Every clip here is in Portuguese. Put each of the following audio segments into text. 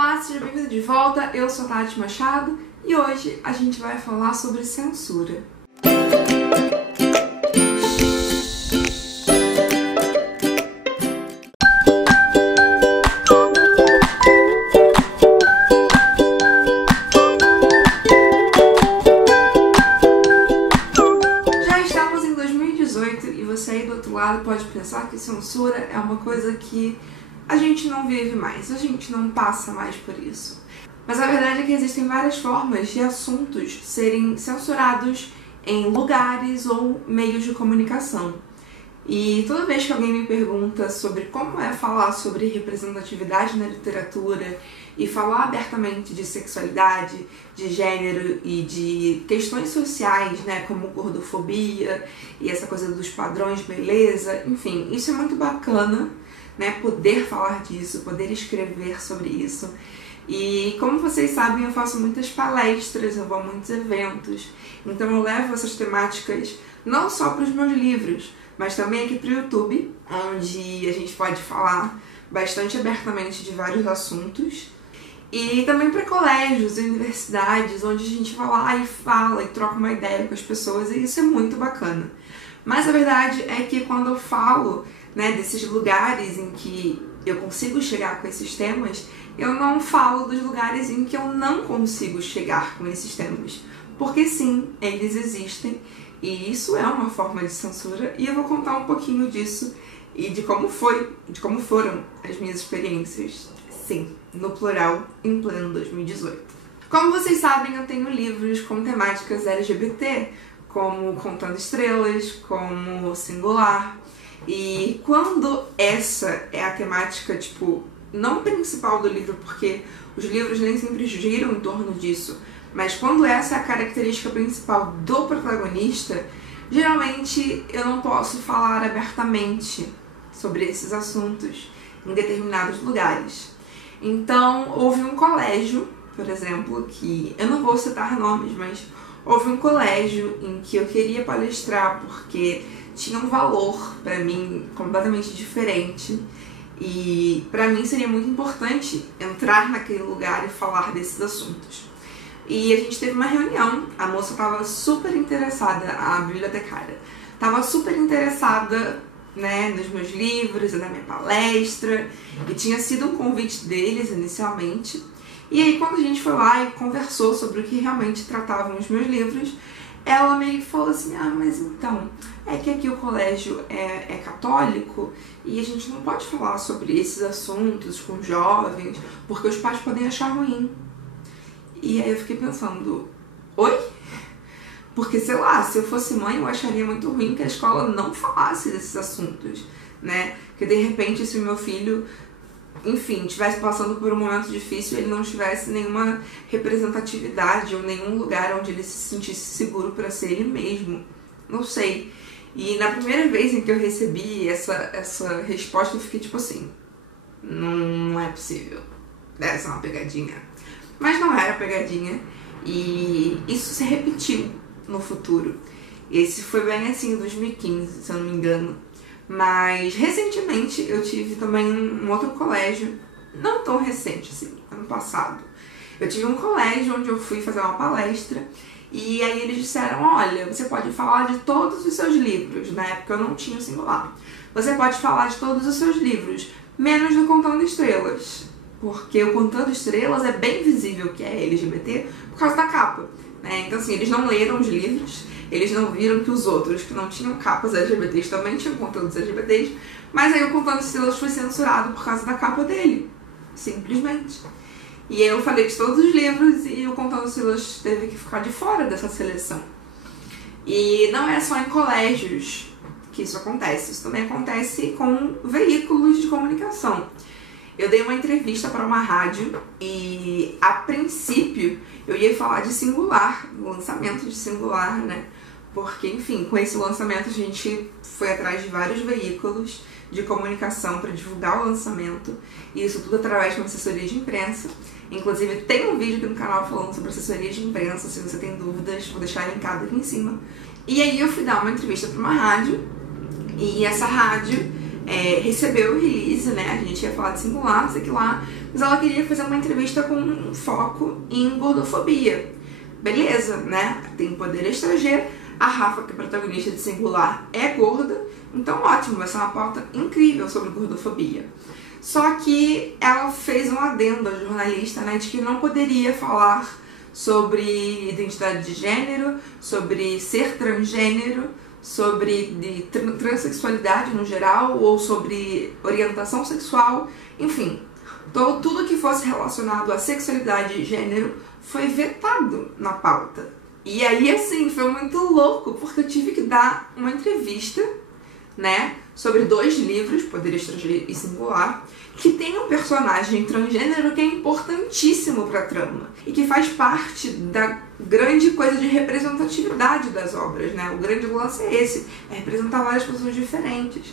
Olá, seja bem-vindo de volta, eu sou a Tati Machado e hoje a gente vai falar sobre censura. Já estamos em 2018 e você aí do outro lado pode pensar que censura é uma coisa que a gente não vive mais, a gente não passa mais por isso. Mas a verdade é que existem várias formas de assuntos serem censurados em lugares ou meios de comunicação. E toda vez que alguém me pergunta sobre como é falar sobre representatividade na literatura e falar abertamente de sexualidade, de gênero e de questões sociais, né, como gordofobia e essa coisa dos padrões de beleza, enfim, isso é muito bacana, né, poder falar disso, poder escrever sobre isso. E como vocês sabem, eu faço muitas palestras, eu vou a muitos eventos, então eu levo essas temáticas não só para os meus livros, mas também aqui para o YouTube, onde a gente pode falar bastante abertamente de vários assuntos, e também para colégios e universidades, onde a gente vai lá e fala e troca uma ideia com as pessoas, e isso é muito bacana. Mas a verdade é que quando eu falo, né, desses lugares em que eu consigo chegar com esses temas, eu não falo dos lugares em que eu não consigo chegar com esses temas. Porque sim, eles existem e isso é uma forma de censura e eu vou contar um pouquinho disso e de como foram as minhas experiências, sim, no plural, em pleno 2018. Como vocês sabem, eu tenho livros com temáticas LGBT, como Contando Estrelas, como Singular. E quando essa é a temática, tipo, não principal do livro, porque os livros nem sempre giram em torno disso, mas quando essa é a característica principal do protagonista, geralmente eu não posso falar abertamente sobre esses assuntos em determinados lugares. Então, houve um colégio, por exemplo, que eu não vou citar nomes, mas houve um colégio em que eu queria palestrar porque tinha um valor para mim completamente diferente e para mim seria muito importante entrar naquele lugar e falar desses assuntos. E a gente teve uma reunião, a moça estava super interessada, a bibliotecária, estava super interessada, né, nos meus livros e na minha palestra, e tinha sido um convite deles inicialmente. E aí quando a gente foi lá e conversou sobre o que realmente tratavam os meus livros, ela meio que falou assim, mas então, é que aqui o colégio é católico e a gente não pode falar sobre esses assuntos com jovens, porque os pais podem achar ruim. E aí eu fiquei pensando, oi? Porque, sei lá, se eu fosse mãe, eu acharia muito ruim que a escola não falasse desses assuntos, né? Que de repente, se o meu filho, enfim, estivesse passando por um momento difícil, ele não tivesse nenhuma representatividade ou nenhum lugar onde ele se sentisse seguro para ser ele mesmo. Não sei. E na primeira vez em que eu recebi essa resposta, eu fiquei tipo assim, não é possível. Deve ser uma pegadinha. Mas não era pegadinha. E isso se repetiu no futuro. Esse foi bem assim em 2015, se eu não me engano. Mas recentemente eu tive também um outro colégio, não tão recente assim, ano passado. Eu tive um colégio onde eu fui fazer uma palestra e aí eles disseram, olha, você pode falar de todos os seus livros, na época eu não tinha o Singular. Você pode falar de todos os seus livros, menos do Contando Estrelas, porque o Contando Estrelas é bem visível que é LGBT por causa da capa, né? Então assim, eles não leram os livros, eles não viram que os outros que não tinham capas LGBTs também tinham conteúdos LGBTs, mas aí o Contando Estrelas foi censurado por causa da capa dele, simplesmente. E eu falei de todos os livros e o Contando Estrelas teve que ficar de fora dessa seleção. E não é só em colégios que isso acontece, isso também acontece com veículos de comunicação. Eu dei uma entrevista para uma rádio e, a princípio, eu ia falar de Singular, do lançamento de Singular, né? Porque, enfim, com esse lançamento a gente foi atrás de vários veículos de comunicação para divulgar o lançamento, e isso tudo através de uma assessoria de imprensa. Inclusive, tem um vídeo aqui no canal falando sobre assessoria de imprensa, se você tem dúvidas, vou deixar linkado aqui em cima. E aí eu fui dar uma entrevista para uma rádio, e essa rádio recebeu o release, né? A gente ia falar de Singular, não sei o que lá, mas ela queria fazer uma entrevista com um foco em gordofobia. Beleza, né? Tem poder estrangeiro, a Rafa, que é protagonista de Singular, é gorda, então ótimo, vai ser uma pauta incrível sobre gordofobia. Só que ela fez um adendo à jornalista, né, de que não poderia falar sobre identidade de gênero, sobre ser transgênero, sobre transexualidade no geral, ou sobre orientação sexual, enfim. Tudo que fosse relacionado à sexualidade e gênero foi vetado na pauta. E aí, assim, foi muito louco, porque eu tive que dar uma entrevista, né, sobre 2 livros, Poder Estrangeiro e Singular, que tem um personagem transgênero que é importantíssimo pra trama e que faz parte da grande coisa de representatividade das obras, né? O grande lance é esse, é representar várias pessoas diferentes.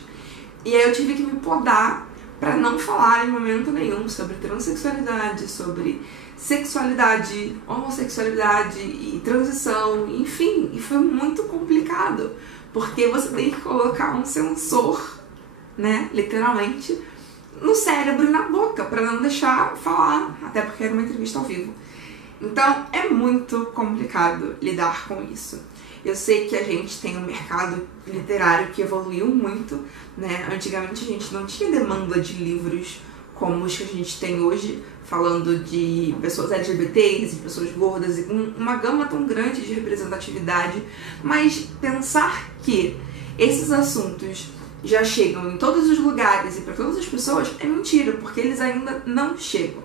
E aí eu tive que me podar pra não falar em momento nenhum sobre transexualidade, sobre sexualidade, homossexualidade e transição, enfim, e foi muito complicado, porque você tem que colocar um sensor, né, literalmente, no cérebro e na boca, pra não deixar falar, até porque era uma entrevista ao vivo. Então, é muito complicado lidar com isso. Eu sei que a gente tem um mercado literário que evoluiu muito, né? Antigamente a gente não tinha demanda de livros como os que a gente tem hoje, falando de pessoas LGBTs e pessoas gordas, e com uma gama tão grande de representatividade, mas pensar que esses assuntos já chegam em todos os lugares e para todas as pessoas é mentira, porque eles ainda não chegam.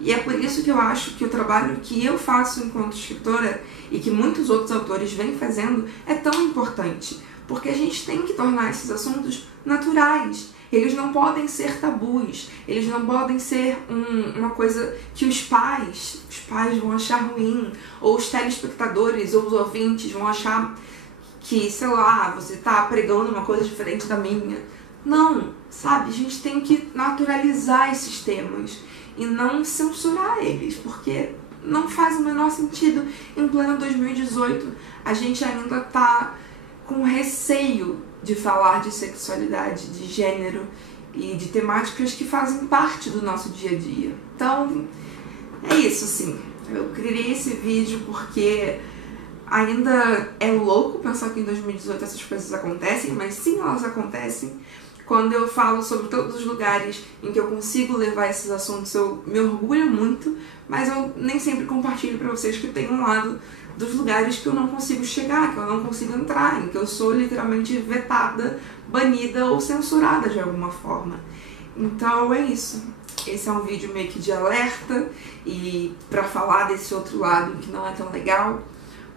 E é por isso que eu acho que o trabalho que eu faço enquanto escritora e que muitos outros autores vêm fazendo é tão importante, porque a gente tem que tornar esses assuntos naturais. Eles não podem ser tabus, eles não podem ser uma coisa que os pais vão achar ruim, ou os telespectadores ou os ouvintes vão achar que, sei lá, você tá pregando uma coisa diferente da minha. Não, sabe? A gente tem que naturalizar esses temas e não censurar eles, porque não faz o menor sentido. Em pleno 2018, a gente ainda tá com receio de falar de sexualidade, de gênero e de temáticas que fazem parte do nosso dia a dia. Então, é isso, sim. Eu criei esse vídeo porque ainda é louco pensar que em 2018 essas coisas acontecem, mas sim, elas acontecem. Quando eu falo sobre todos os lugares em que eu consigo levar esses assuntos, eu me orgulho muito, mas eu nem sempre compartilho pra vocês que tem um lado dos lugares que eu não consigo chegar, que eu não consigo entrar, em que eu sou literalmente vetada, banida ou censurada de alguma forma. Então é isso. Esse é um vídeo meio que de alerta e pra falar desse outro lado que não é tão legal,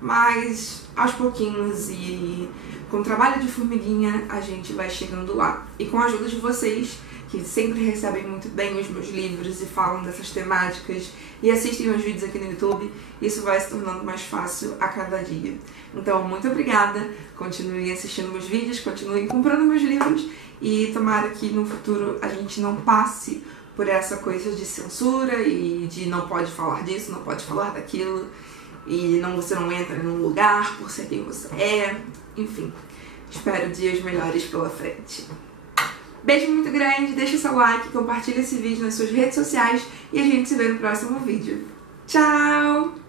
mas aos pouquinhos e com o trabalho de formiguinha a gente vai chegando lá. E com a ajuda de vocês, que sempre recebem muito bem os meus livros e falam dessas temáticas e assistem meus vídeos aqui no YouTube, isso vai se tornando mais fácil a cada dia. Então, muito obrigada, continuem assistindo meus vídeos, continuem comprando meus livros e tomara que no futuro a gente não passe por essa coisa de censura e de não pode falar disso, não pode falar daquilo, e você não entra num lugar por ser quem você é, enfim. Espero dias melhores pela frente. Beijo muito grande, deixa seu like, compartilha esse vídeo nas suas redes sociais e a gente se vê no próximo vídeo. Tchau!